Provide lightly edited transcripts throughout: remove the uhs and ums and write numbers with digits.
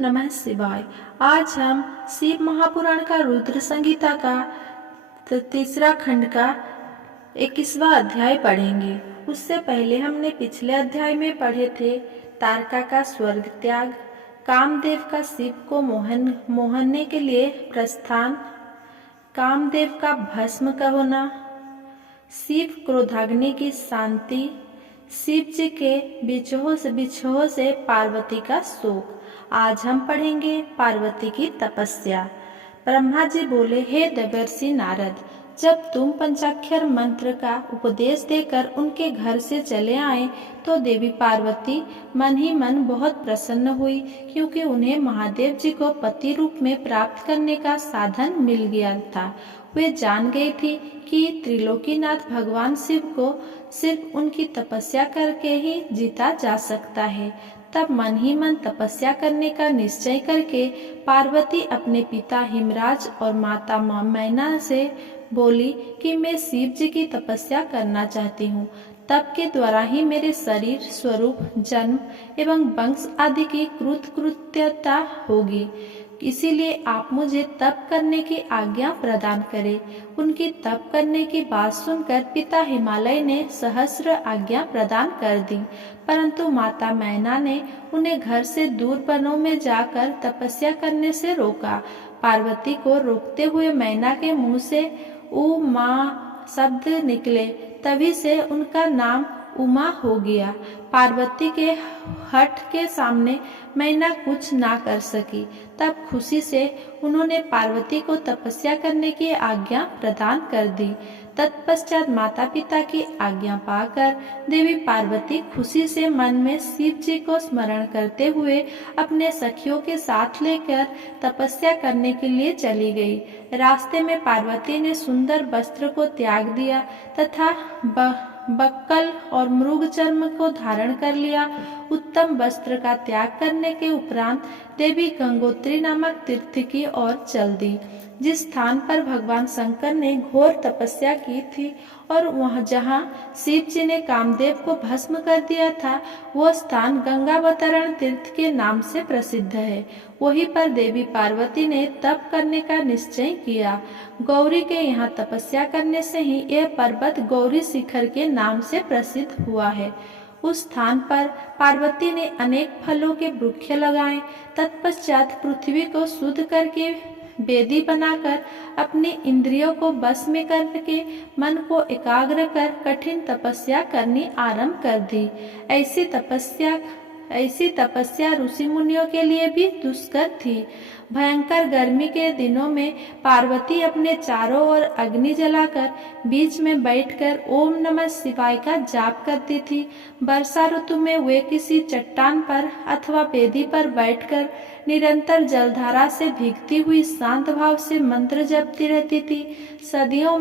नमः शिवाय। आज हम शिव महापुराण का रुद्र संहिता का तीसरा खंड का 21वां अध्याय पढ़ेंगे। उससे पहले हमने पिछले अध्याय में पढ़े थे तारका का स्वर्ग त्याग, कामदेव का शिव को मोहनने के लिए प्रस्थान, कामदेव का भस्म का होना, शिव क्रोधाग्नि की शांति, शिव जी के बिछोह से पार्वती का शोक। आज हम पढ़ेंगे पार्वती की तपस्या। ब्रह्मा जी बोले, हे देवर्षि नारद, जब तुम पंचाक्षर मंत्र का उपदेश देकर उनके घर से चले आए तो देवी पार्वती मन ही मन बहुत प्रसन्न हुई, क्योंकि उन्हें महादेव जी को पति रूप में प्राप्त करने का साधन मिल गया था। वे जान गई थी कि त्रिलोकीनाथ भगवान शिव को सिर्फ उनकी तपस्या करके ही जीता जा सकता है। तब मन ही मन तपस्या करने का निश्चय करके पार्वती अपने पिता हिमराज और माता मैना से बोली कि मैं शिव जी की तपस्या करना चाहती हूँ। तप के द्वारा ही मेरे शरीर, स्वरूप, जन्म एवं वंश आदि की कृतकृत्यता होगी। इसीलिए आप मुझे तप करने की आज्ञा प्रदान करें। उनकी तप करने की बात सुनकर पिता हिमालय ने सहस्र आज्ञा प्रदान कर दी, परंतु माता मैना ने उन्हें घर से दूर वनों में जाकर तपस्या करने से रोका। पार्वती को रोकते हुए मैना के मुंह से उमा शब्द निकले, तभी से उनका नाम उमा हो गया। पार्वती के हठ के सामने मैना कुछ ना कर सकी। तब खुशी से उन्होंने पार्वती को तपस्या करने की आज्ञा प्रदान कर दी। तत्पश्चात माता पिता की आज्ञा पाकर देवी पार्वती खुशी से मन में शिव जी को स्मरण करते हुए अपने सखियों के साथ लेकर तपस्या करने के लिए चली गई। रास्ते में पार्वती ने सुंदर वस्त्र को त्याग दिया तथा बक्कल और मृग चर्म को धारण कर लिया। उत्तम वस्त्र का त्याग करने के उपरांत देवी गंगोत्री नामक तीर्थ की ओर चल दी, जिस स्थान पर भगवान शंकर ने घोर तपस्या की थी और वह जहाँ शिव जी ने कामदेव को भस्म कर दिया था, वह स्थान गंगावतरण तीर्थ के नाम से प्रसिद्ध है। वहीं पर देवी पार्वती ने तप करने का निश्चय किया। गौरी के यहाँ तपस्या करने से ही यह पर्वत गौरी शिखर के नाम से प्रसिद्ध हुआ है। उस स्थान पर पार्वती ने अनेक फलों के वृक्ष लगाए। तत्पश्चात पृथ्वी को शुद्ध करके वेदी बनाकर अपने इंद्रियों को बस में करके मन को एकाग्र कर कठिन तपस्या करनी आरंभ कर दी। ऐसी तपस्या ऋषि मुनियों के लिए भी दुष्कर थी। भयंकर गर्मी के दिनों में पार्वती अपने चारों ओर अग्नि जलाकर बीच में बैठकर ओम नमः शिवाय का जाप करती थी। वर्षा ऋतु में वे किसी चट्टान पर अथवा वेदी पर बैठकर निरंतर जलधारा से भीगती हुई शांत भाव से मंत्र जपती रहती थी। सर्दियों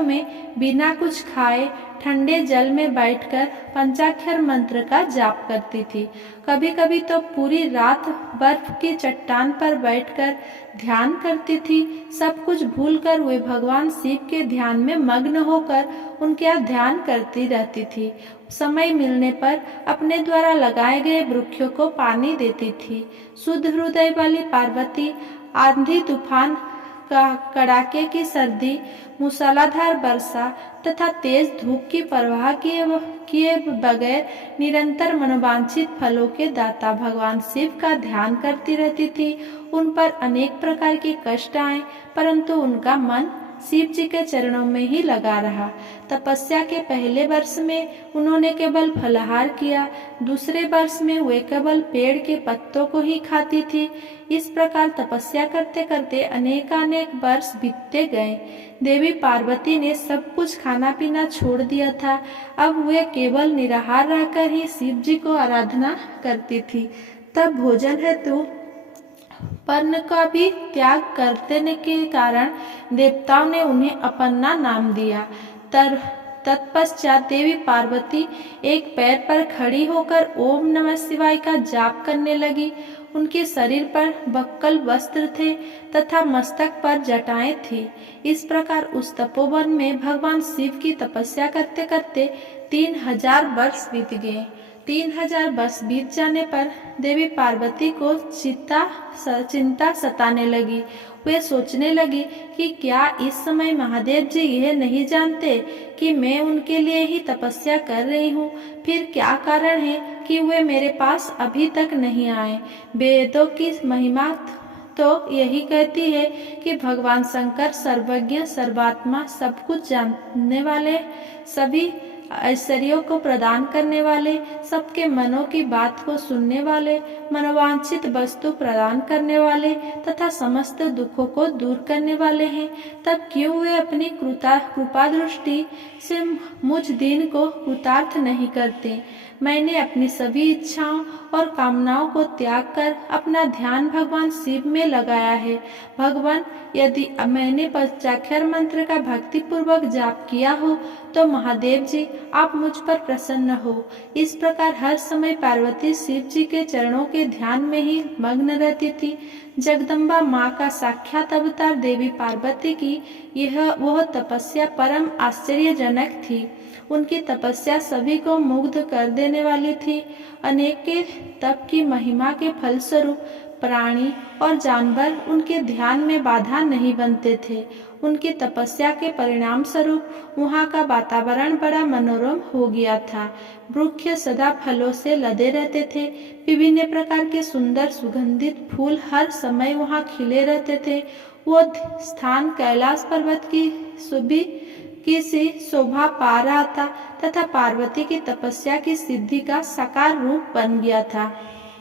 में बिना कुछ खाए ठंडे जल में बैठकर पंचाक्षर मंत्र का जाप करती थी। कभी कभी तो पूरी रात बर्फ की चट्टान पर बैठकर ध्यान करती थी। सब कुछ भूलकर वे भगवान शिव के ध्यान में मग्न होकर उनका ध्यान करती रहती थी। समय मिलने पर अपने द्वारा लगाए गए वृक्षों को पानी देती थी। शुद्ध हृदय वाली पार्वती आंधी तूफान कड़ाके की सर्दी, मूसलाधार वर्षा तथा तेज धूप की परवाह किए बगैर निरंतर मनोवांछित फलों के दाता भगवान शिव का ध्यान करती रहती थी। उन पर अनेक प्रकार के कष्ट आए, परंतु उनका मन शिव जी के चरणों में ही लगा रहा। तपस्या के पहले वर्ष में उन्होंने केवल फलाहार किया, दूसरे वर्ष में वे केवल पेड़ के पत्तों को ही खाती थी। इस प्रकार तपस्या करते करते अनेकानेक वर्ष बीतते गए। देवी पार्वती ने सब कुछ खाना पीना छोड़ दिया था। अब वे केवल निराहार रहकर ही शिव जी को आराधना करती थी। तब भोजन हेतु पर्ण का भी त्याग करने के कारण देवताओं ने उन्हें अपन्ना नाम दिया। तत्पश्चात देवी पार्वती एक पैर पर खड़ी होकर ओम नमः शिवाय का जाप करने लगी। उनके शरीर पर बक्कल वस्त्र थे तथा मस्तक पर जटाएं थी। इस प्रकार उस तपोवन में भगवान शिव की तपस्या करते करते 3000 वर्ष बीत गए। 3000 वर्ष बीत जाने पर देवी पार्वती को चिंता सताने लगी। वे सोचने लगी कि क्या इस समय महादेव जी यह नहीं जानते कि मैं उनके लिए ही तपस्या कर रही हूँ? फिर क्या कारण है कि वे मेरे पास अभी तक नहीं आए? वेदों की महिमा तो यही कहती है कि भगवान शंकर सर्वज्ञ, सर्वात्मा, सब कुछ जानने वाले, सभी ऐश्वर्यों को प्रदान करने वाले, सबके मनों की बात को सुनने वाले, मनोवांछित वस्तु प्रदान करने वाले तथा समस्त दुखों को दूर करने वाले हैं। तब क्यों वे अपनी कृपा दृष्टि से मुझ दीन को कृतार्थ नहीं करते? मैंने अपनी सभी इच्छाओं और कामनाओं को त्याग कर अपना ध्यान भगवान शिव में लगाया है। भगवान, यदि मैंने पंचाक्षर मंत्र का भक्ति पूर्वक जाप किया हो तो महादेव जी आप मुझ पर प्रसन्न हो। इस प्रकार हर समय पार्वती शिव जी के चरणों के ध्यान में ही मग्न रहती थी। जगदम्बा माँ का साक्षात अवतार देवी पार्वती की वह तपस्या परम आश्चर्यजनक थी। उनकी तपस्या सभी को मुग्ध कर देने वाली थी। अनेक के तप की महिमा के फलस्वरूप प्राणी और जानवर उनके ध्यान में बाधा नहीं बनते थे। उनकी तपस्या के परिणाम स्वरूप वहाँ का वातावरण बड़ा मनोरम हो गया था। वृक्ष सदा फलों से लदे रहते थे। विभिन्न प्रकार के सुंदर सुगंधित फूल हर समय वहाँ खिले रहते थे। वो स्थान कैलाश पर्वत की सी शोभा पा रहा था तथा पार्वती की तपस्या की सिद्धि का साकार रूप बन गया था।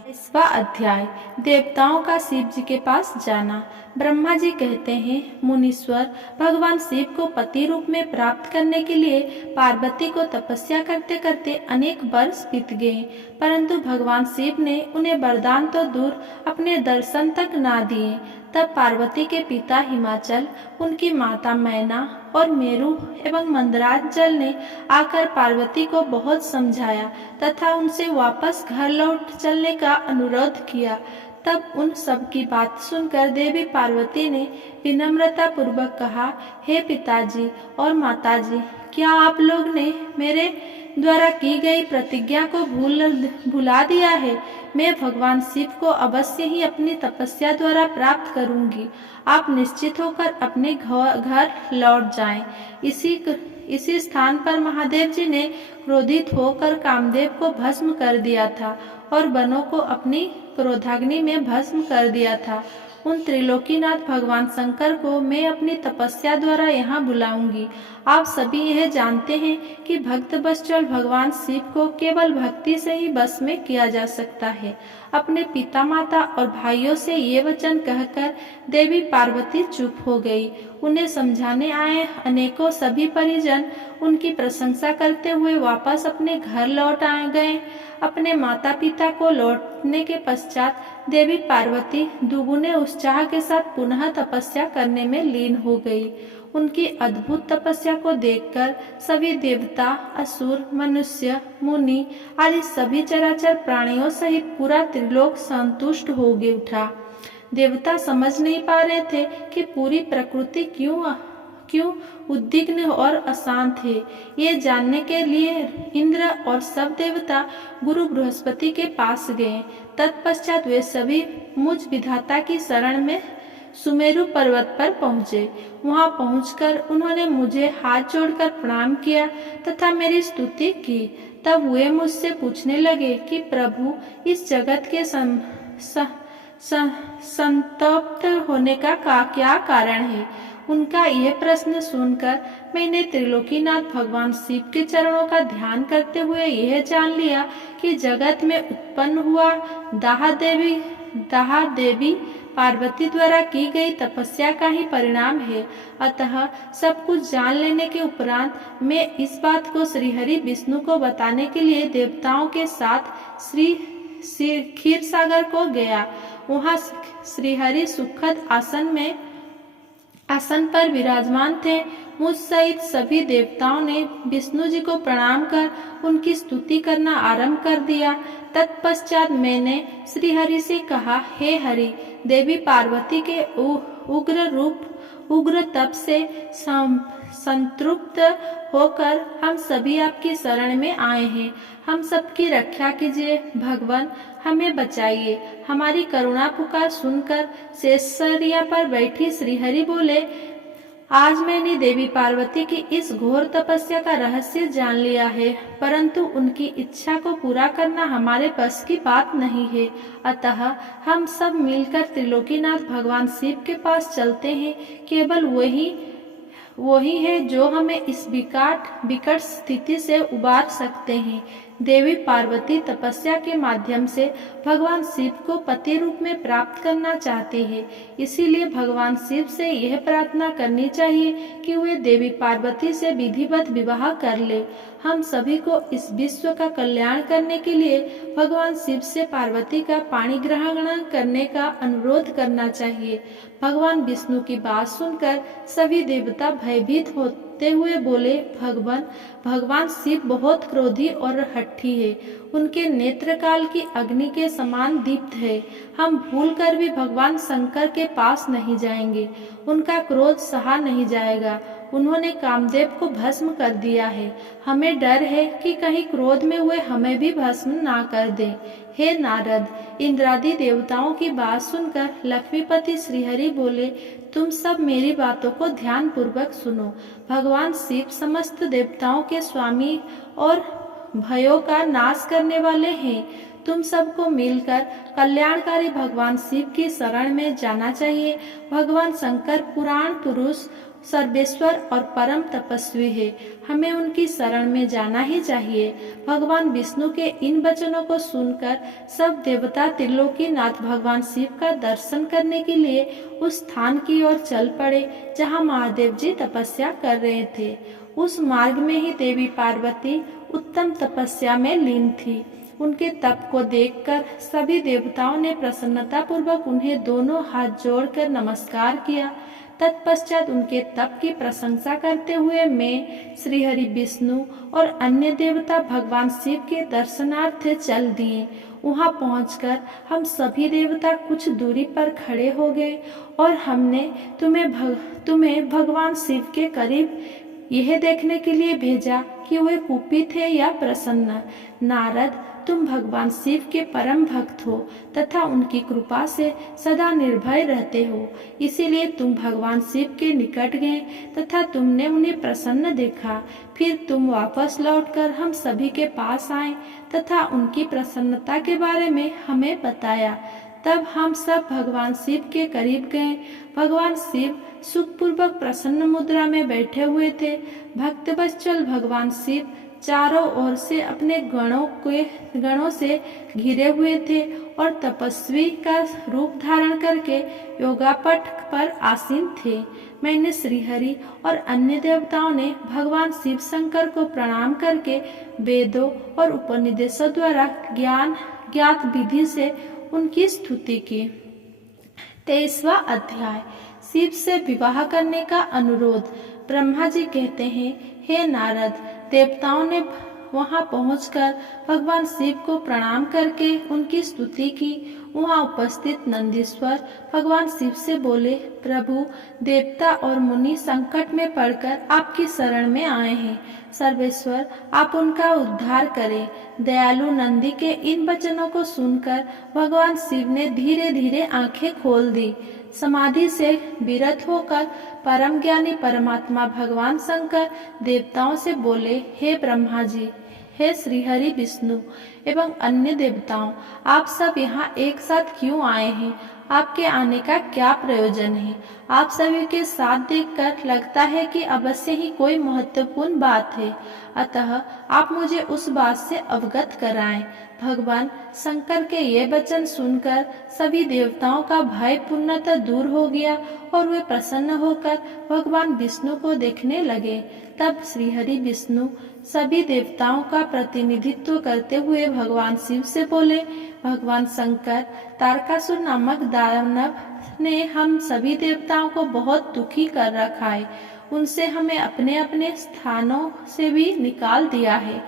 22वां अध्याय, देवताओं का शिव जी के पास जाना। ब्रह्मा जी कहते हैं, मुनीश्वर, भगवान शिव को पति रूप में प्राप्त करने के लिए पार्वती को तपस्या करते करते अनेक वर्ष बीत गए, परंतु भगवान शिव ने उन्हें वरदान तो दूर अपने दर्शन तक ना दिए। तब पार्वती के पिता हिमाचल, उनकी माता मैना और मेरु एवं मंदराज जल ने आकर पार्वती को बहुत समझाया तथा उनसे वापस घर लौट चलने का अनुरोध किया। तब उन सब की बात सुनकर देवी पार्वती ने विनम्रता पूर्वक कहा, हे पिताजी और माताजी, क्या आप लोग ने मेरे द्वारा की गई प्रतिज्ञा को भुला दिया है? मैं भगवान शिव को अवश्य ही अपनी तपस्या द्वारा प्राप्त करूंगी। आप निश्चित होकर अपने घर लौट जाएं। इसी स्थान पर महादेव जी ने क्रोधित होकर कामदेव को भस्म कर दिया था और वनों को अपनी क्रोधाग्नि में भस्म कर दिया था। उन त्रिलोकीनाथ भगवान शंकर को मैं अपनी तपस्या द्वारा यहाँ बुलाऊंगी। आप सभी यह जानते हैं कि भक्त वत्सल भगवान शिव को केवल भक्ति से ही बस में किया जा सकता है। अपने पिता, माता और भाइयों से ये वचन कहकर देवी पार्वती चुप हो गई। उन्हें समझाने आए अनेकों सभी परिजन उनकी प्रशंसा करते हुए वापस अपने घर लौट आ गए। अपने माता पिता को लौटने के पश्चात देवी पार्वती दुगुने उत्साह के साथ पुनः तपस्या करने में लीन हो गई। उनकी अद्भुत तपस्या को देखकर सभी देवता, असुर, मनुष्य, मुनि आदि सभी चराचर प्राणियों सहित पूरा त्रिलोक संतुष्ट हो गया उठा। देवता समझ नहीं पा रहे थे कि पूरी प्रकृति क्यों उद्विग्न और अशांत है। ये जानने के लिए इंद्र और सब देवता गुरु बृहस्पति के पास गए। तत्पश्चात वे सभी मुझ विधाता की शरण में सुमेरु पर्वत पर पहुँचे। वहाँ पहुंचकर उन्होंने मुझे हाथ जोड़कर प्रणाम किया तथा मेरी स्तुति की। तब वे मुझसे पूछने लगे कि प्रभु, इस जगत के संतप्त होने का क्या कारण है? उनका यह प्रश्न सुनकर मैंने त्रिलोकीनाथ भगवान शिव के चरणों का ध्यान करते हुए यह जान लिया कि जगत में उत्पन्न हुआ दाह देवी पार्वती द्वारा की गई तपस्या का ही परिणाम है। अतः सब कुछ जान लेने के उपरांत मैं इस बात को श्रीहरि विष्णु को बताने के लिए देवताओं के साथ श्री क्षीर सागर को गया। वहाँ श्रीहरि सुखद आसन पर विराजमान थे। मुझ सहित सभी देवताओं ने विष्णु जी को प्रणाम कर उनकी स्तुति करना आरंभ कर दिया। तत्पश्चात मैंने श्री हरि से कहा, हे हरि, देवी पार्वती के उग्र रूप उग्र तप से संतृप्त होकर हम सभी आपकी शरण में आए हैं। हम सबकी रक्षा कीजिए भगवान, हमें बचाइए। हमारी करुणा पुकार सुनकर शेषशय्या पर बैठी श्रीहरि बोले, आज मैंने देवी पार्वती की इस घोर तपस्या का रहस्य जान लिया है, परंतु उनकी इच्छा को पूरा करना हमारे बस की बात नहीं है। अतः हम सब मिलकर त्रिलोकीनाथ भगवान शिव के पास चलते हैं। केवल वही है जो हमें इस विकट स्थिति से उबार सकते हैं। देवी पार्वती तपस्या के माध्यम से भगवान शिव को पति रूप में प्राप्त करना चाहते हैं। इसीलिए भगवान शिव से यह प्रार्थना करनी चाहिए कि वे देवी पार्वती से विधिवत विवाह कर ले। हम सभी को इस विश्व का कल्याण करने के लिए भगवान शिव से पार्वती का पाणी ग्रहण करने का अनुरोध करना चाहिए। भगवान विष्णु की बात सुनकर सभी देवता भयभीत होते हुए बोले, भगवान शिव बहुत क्रोधी और हठी है। उनके नेत्र काल की अग्नि के समान दीप्त है। हम भूल कर भी भगवान शंकर के पास नहीं जाएंगे। उनका क्रोध सहा नहीं जाएगा। उन्होंने कामदेव को भस्म कर दिया है। हमें डर है कि कहीं क्रोध में वे हमें भी भस्म ना कर दें। हे नारद, इंद्रादि देवताओं की बात सुनकर लक्ष्मीपति श्रीहरि बोले, तुम सब मेरी बातों को ध्यान पूर्वक सुनो। भगवान शिव समस्त देवताओं के स्वामी और भयों का नाश करने वाले हैं। तुम सबको मिलकर कल्याणकारी भगवान शिव की शरण में जाना चाहिए। भगवान शंकर पुराण पुरुष, सर्वेश्वर और परम तपस्वी है। हमें उनकी शरण में जाना ही चाहिए। भगवान विष्णु के इन वचनों को सुनकर सब देवता त्रिलोकीनाथ भगवान शिव का दर्शन करने के लिए उस स्थान की ओर चल पड़े जहां महादेव जी तपस्या कर रहे थे। उस मार्ग में ही देवी पार्वती उत्तम तपस्या में लीन थी। उनके तप को देखकर सभी देवताओं ने प्रसन्नता पूर्वक उन्हें दोनों हाथ जोड़कर नमस्कार किया। तत्पश्चात उनके तप की प्रशंसा करते हुए मैं, श्रीहरि, विष्णु और अन्य देवता भगवान शिव के दर्शनार्थ चल दिए। वहां पहुंचकर हम सभी देवता कुछ दूरी पर खड़े हो गए और हमने तुम्हें भगवान शिव के करीब यह देखने के लिए भेजा कि वे कुपित है या प्रसन्न। नारद, तुम भगवान शिव के परम भक्त हो तथा उनकी कृपा से सदा निर्भय रहते हो। इसीलिए तुम भगवान शिव के निकट गए तथा तुमने उन्हें प्रसन्न देखा। फिर तुम वापस लौटकर हम सभी के पास आए तथा उनकी प्रसन्नता के बारे में हमें बताया। तब हम सब भगवान शिव के करीब गए। भगवान शिव सुखपूर्वक प्रसन्न मुद्रा में बैठे हुए थे। भक्तवत्सल भगवान शिव चारों ओर से अपने गणों से घिरे हुए थे और तपस्वी का रूप धारण करके योगापट पर आसीन थे। मैंने श्रीहरि और अन्य देवताओं ने भगवान शिव शंकर को प्रणाम करके वेदों और उपनिषदों द्वारा ज्ञात विधि से उनकी स्तुति की। 23वां अध्याय, शिव से विवाह करने का अनुरोध। ब्रह्मा जी कहते हैं, हे नारद, देवताओं ने वहां पहुंचकर भगवान शिव को प्रणाम करके उनकी स्तुति की। वहां उपस्थित नंदीश्वर भगवान शिव से बोले, प्रभु, देवता और मुनि संकट में पड़कर आपकी शरण में आए हैं। सर्वेश्वर, आप उनका उद्धार करें। दयालु नंदी के इन वचनों को सुनकर भगवान शिव ने धीरे धीरे आंखें खोल दी। समाधि से विरत होकर परम ज्ञानी परमात्मा भगवान शंकर देवताओं से बोले, हे ब्रह्मा जी, हे श्रीहरि, विष्णु एवं अन्य देवताओं, आप सब यहाँ एक साथ क्यों आए हैं? आपके आने का क्या प्रयोजन है? आप सभी के साथ देखकर लगता है कि अवश्य ही कोई महत्वपूर्ण बात है। अतः आप मुझे उस बात से अवगत कराएं। भगवान शंकर के ये वचन सुनकर सभी देवताओं का भय पूर्णतः दूर हो गया और वे प्रसन्न होकर भगवान विष्णु को देखने लगे। तब श्रीहरि विष्णु सभी देवताओं का प्रतिनिधित्व करते हुए भगवान शिव से बोले, भगवान शंकर, तारकासुर नामक दानव ने हम सभी देवताओं को बहुत दुखी कर रखा है। उनसे हमें अपने अपने स्थानों से भी निकाल दिया है।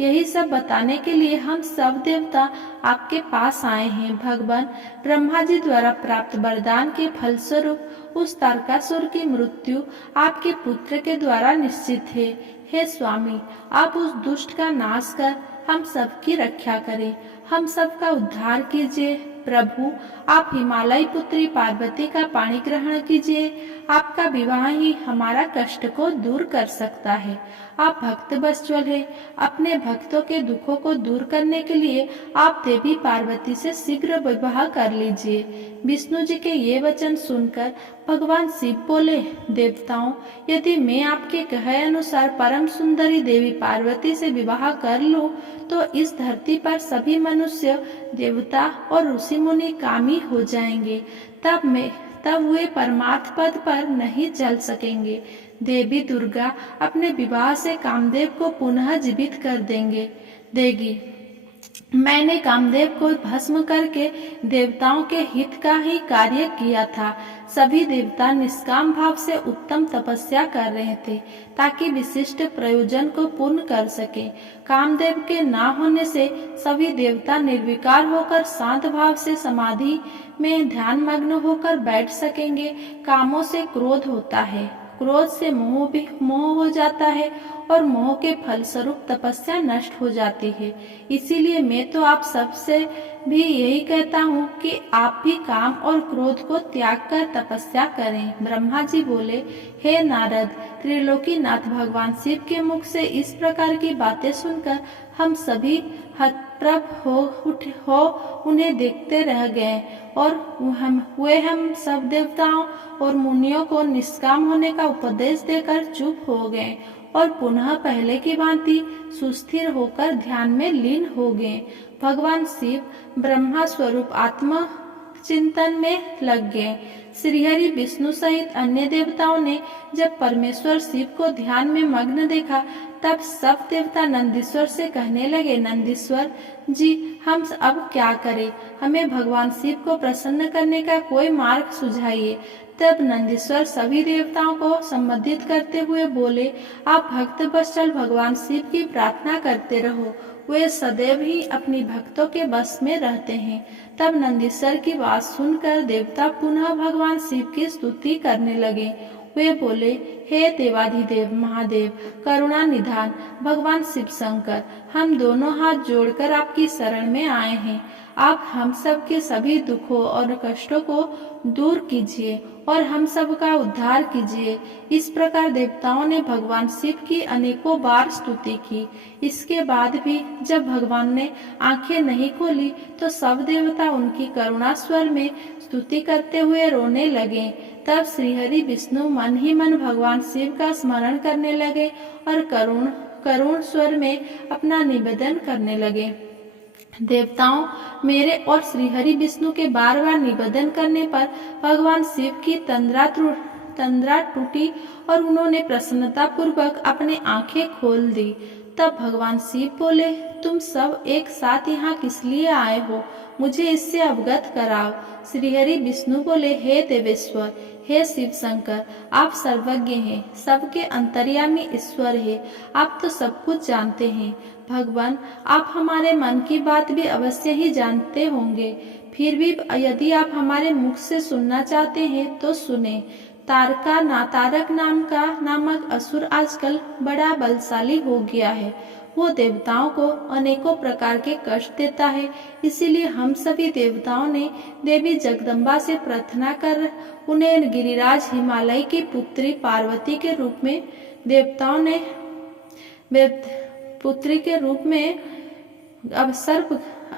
यही सब बताने के लिए हम सब देवता आपके पास आए हैं। भगवान ब्रह्मा जी द्वारा प्राप्त वरदान के फलस्वरूप उस तारकासुर की मृत्यु आपके पुत्र के द्वारा निश्चित है। हे स्वामी, आप उस दुष्ट का नाश कर हम सबकी रक्षा करें, हम सबका उद्धार कीजिए। प्रभु, आप हिमालय पुत्री पार्वती का पाणी ग्रहण कीजिए। आपका विवाह ही हमारा कष्ट को दूर कर सकता है। आप भक्त वत्सल हैं। अपने भक्तों के दुखों को दूर करने के लिए आप देवी पार्वती से शीघ्र विवाह कर लीजिए। विष्णु जी के ये वचन सुनकर भगवान शिव बोले, देवताओं, यदि मैं आपके कहे अनुसार परम सुंदरी देवी पार्वती से विवाह कर लूं, तो इस धरती पर सभी मनुष्य, देवता और ऋषि मुनि कामी हो जाएंगे। तब वे परमार्थ पद पर नहीं चल सकेंगे। देवी दुर्गा अपने विवाह से कामदेव को पुनः जीवित कर देगी। मैंने कामदेव को भस्म करके देवताओं के हित का ही कार्य किया था। सभी देवता निष्काम भाव से उत्तम तपस्या कर रहे थे ताकि विशिष्ट प्रयोजन को पूर्ण कर सके। कामदेव के ना होने से सभी देवता निर्विकार होकर शांत भाव से समाधि में ध्यान मग्न होकर बैठ सकेंगे। कामों से क्रोध होता है, क्रोध से मोह हो जाता है और मोह के फलस्वरूप तपस्या नष्ट हो जाती है। इसीलिए मैं तो आप सबसे भी यही कहता हूँ कि आप भी काम और क्रोध को त्याग कर तपस्या करें। ब्रह्मा जी बोले, हे नारद, त्रिलोकीनाथ भगवान शिव के मुख से इस प्रकार की बातें सुनकर हम सभी हतप्रभ हो उन्हें देखते रह गए और हम सब देवताओं और मुनियों को निष्काम होने का उपदेश देकर चुप हो गए और पुनः पहले की भांति सुस्थिर होकर ध्यान में लीन हो गए। भगवान शिव ब्रह्मा स्वरूप आत्मा चिंतन में लग गए। श्रीहरि विष्णु सहित अन्य देवताओं ने जब परमेश्वर शिव को ध्यान में मग्न देखा, तब सब देवता नंदीश्वर से कहने लगे, नंदीश्वर जी, हम अब क्या करें? हमें भगवान शिव को प्रसन्न करने का कोई मार्ग सुझाइए। तब नंदीश्वर सभी देवताओं को संबोधित करते हुए बोले, आप भक्त वत्सल भगवान शिव की प्रार्थना करते रहो, वे सदैव ही अपनी भक्तों के बस में रहते हैं। तब नंदीश्वर की बात सुनकर देवता पुनः भगवान शिव की स्तुति करने लगे। वे बोले, हे देवाधिदेव महादेव, करुणा निधान भगवान शिव शंकर, हम दोनों हाथ जोड़कर आपकी शरण में आए हैं। आप हम सब के सभी दुखों और कष्टों को दूर कीजिए और हम सब का उद्धार कीजिए। इस प्रकार देवताओं ने भगवान शिव की अनेकों बार स्तुति की। इसके बाद भी जब भगवान ने आंखें नहीं खोली तो सब देवता उनकी करुणा स्वर में स्तुति करते हुए रोने लगे। तब श्रीहरि विष्णु मन ही मन भगवान शिव का स्मरण करने लगे और करुण स्वर में अपना निवेदन करने लगे। देवताओं, मेरे और श्रीहरि विष्णु के बार बार निवेदन करने पर भगवान शिव की तंद्रा टूटी और उन्होंने प्रसन्नता पूर्वक अपनी आंखें खोल दी। तब भगवान शिव बोले, तुम सब एक साथ यहाँ किस लिए आए हो? मुझे इससे अवगत कराओ। श्रीहरि विष्णु बोले, हे देवेश्वर, हे शिव शंकर, आप सर्वज्ञ हैं, सबके अंतर्यामी ईश्वर है, आप तो सब कुछ जानते हैं। भगवान, आप हमारे मन की बात भी अवश्य ही जानते होंगे। फिर भी यदि आप हमारे मुख से सुनना चाहते हैं तो सुने। तारक नामक असुर आजकल बड़ा बलशाली हो गया है। वो देवताओं को अनेकों प्रकार के कष्ट देता है। इसीलिए हम सभी देवताओं ने देवी जगदम्बा से प्रार्थना कर उन्हें गिरिराज हिमालय की पुत्री पार्वती के रूप में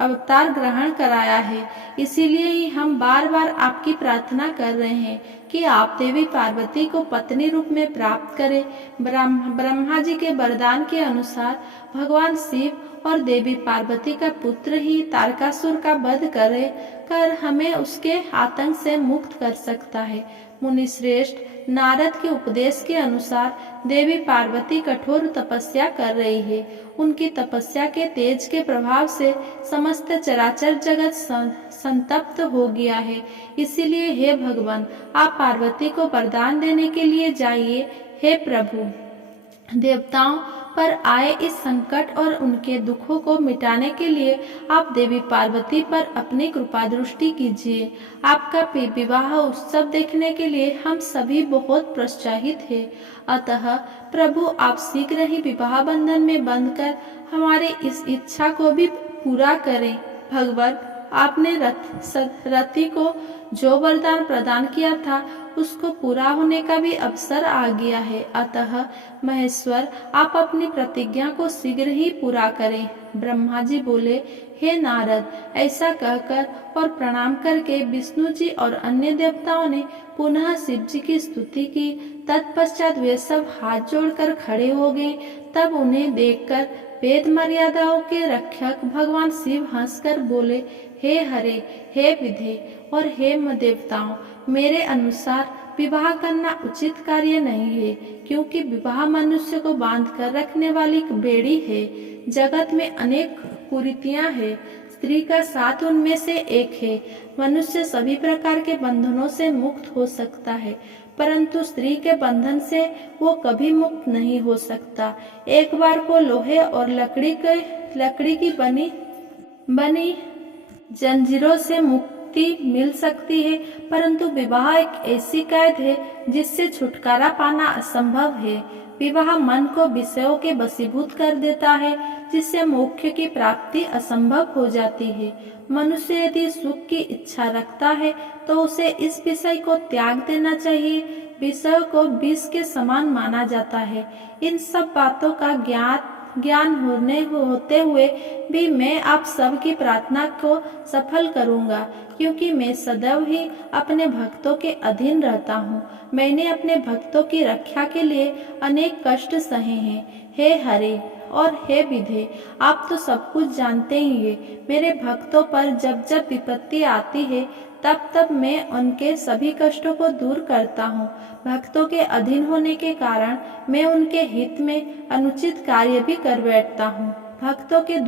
अवतार ग्रहण कराया है। इसीलिए ही हम बार बार आपकी प्रार्थना कर रहे हैं कि आप देवी पार्वती को पत्नी रूप में प्राप्त करें। ब्रह्मा जी के वरदान के अनुसार भगवान शिव और देवी पार्वती का पुत्र ही तारकासुर का वध कर हमें उसके आतंक से मुक्त कर सकता है। मुनि श्रेष्ठ, नारद के उपदेश के अनुसार देवी पार्वती कठोर तपस्या कर रही है। उनकी तपस्या के तेज के प्रभाव से समस्त चराचर जगत संतप्त हो गया है। इसीलिए हे भगवान, आप पार्वती को वरदान देने के लिए जाइए। हे प्रभु, देवताओं पर आए इस संकट और उनके दुखों को मिटाने के लिए आप देवी पार्वती पर अपनी कृपा दृष्टि कीजिए। आपका विवाह उत्सव देखने के लिए हम सभी बहुत प्रोत्साहित हैं। अतः प्रभु आप शीघ्र ही विवाह बंधन में बंधकर हमारी इस इच्छा को भी पूरा करें। भगवान, आपने रति को जो वरदान प्रदान किया था उसको पूरा होने का भी अवसर आ गया है। अतः महेश्वर, आप अपनी प्रतिज्ञा को शीघ्र ही पूरा करें। ब्रह्मा जी बोले, हे नारद, ऐसा कहकर और प्रणाम करके विष्णु जी और अन्य देवताओं ने पुनः शिव जी की स्तुति की। तत्पश्चात वे सब हाथ जोड़कर खड़े हो गए। तब उन्हें देखकर वेद मर्यादाओं के रक्षक भगवान शिव हंसकर बोले, हे हरे, हे विधे और हे देवताओं, मेरे अनुसार विवाह करना उचित कार्य नहीं है, क्योंकि विवाह मनुष्य को बांध कर रखने वाली बेड़ी है। जगत में अनेक कुरीतियां हैं, स्त्री का साथ उनमें से एक है। मनुष्य सभी प्रकार के बंधनों से मुक्त हो सकता है, परंतु स्त्री के बंधन से वो कभी मुक्त नहीं हो सकता। एक बार को लोहे और लकड़ी की बनी जंजीरों से मुक्ति मिल सकती है, परंतु विवाह एक ऐसी कैद है जिससे छुटकारा पाना असंभव है। विवाह मन को विषयों के वशीभूत कर देता है, जिससे मोक्ष की प्राप्ति असंभव हो जाती है। मनुष्य यदि सुख की इच्छा रखता है तो उसे इस विषय को त्याग देना चाहिए। विषयों को विष के समान माना जाता है। इन सब बातों का ज्ञान होते हुए भी मैं आप सब की प्रार्थना को सफल करूंगा, क्योंकि मैं सदैव ही अपने भक्तों के अधीन रहता हूँ। मैंने अपने भक्तों की रक्षा के लिए अनेक कष्ट सहे हैं। हे हरे और हे विधे, आप तो सब कुछ जानते ही हैं। मेरे भक्तों पर जब जब विपत्ति आती है तब तब मैं उनके सभी कष्टों को दूर करता हूँ। भक्तों के अधीन होने के कारण मैं उनके हित में अनुचित कार्य भी कर बैठता हूँ। भक्तों के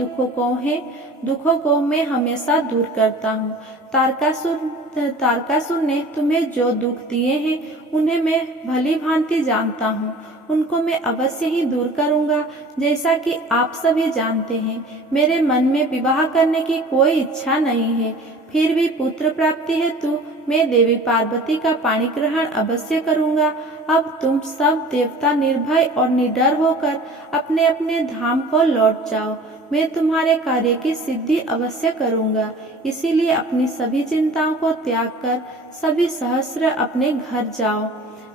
दुखों को मैं हमेशा दूर करता हूँ। तारकासुर ने तुम्हें जो दुख दिए हैं उन्हें मैं भली भांति जानता हूँ। उनको मैं अवश्य ही दूर करूंगा। जैसा कि आप सभी जानते हैं, मेरे मन में विवाह करने की कोई इच्छा नहीं है। फिर भी पुत्र प्राप्ति हेतु मैं देवी पार्वती का पाणी ग्रहण अवश्य करूंगा। अब तुम सब देवता निर्भय और निडर होकर अपने अपने धाम को लौट जाओ। मैं तुम्हारे कार्य की सिद्धि अवश्य करूंगा। इसीलिए अपनी सभी चिंताओं को त्याग कर सभी सहस्र अपने घर जाओ।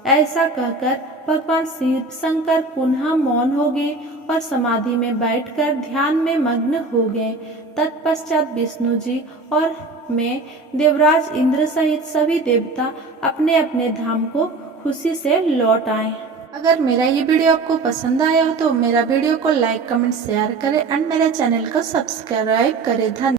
ऐसा कहकर भगवान शिव शंकर पुनः मौन हो गए और समाधि में बैठकर ध्यान में मग्न हो गए। तत्पश्चात विष्णु जी और मैं, देवराज इंद्र सहित सभी देवता अपने अपने धाम को खुशी से लौट आए। अगर मेरा ये वीडियो आपको पसंद आया हो तो मेरा वीडियो को लाइक, कमेंट, शेयर करें एंड मेरे चैनल को सब्सक्राइब करें। धन्यवाद।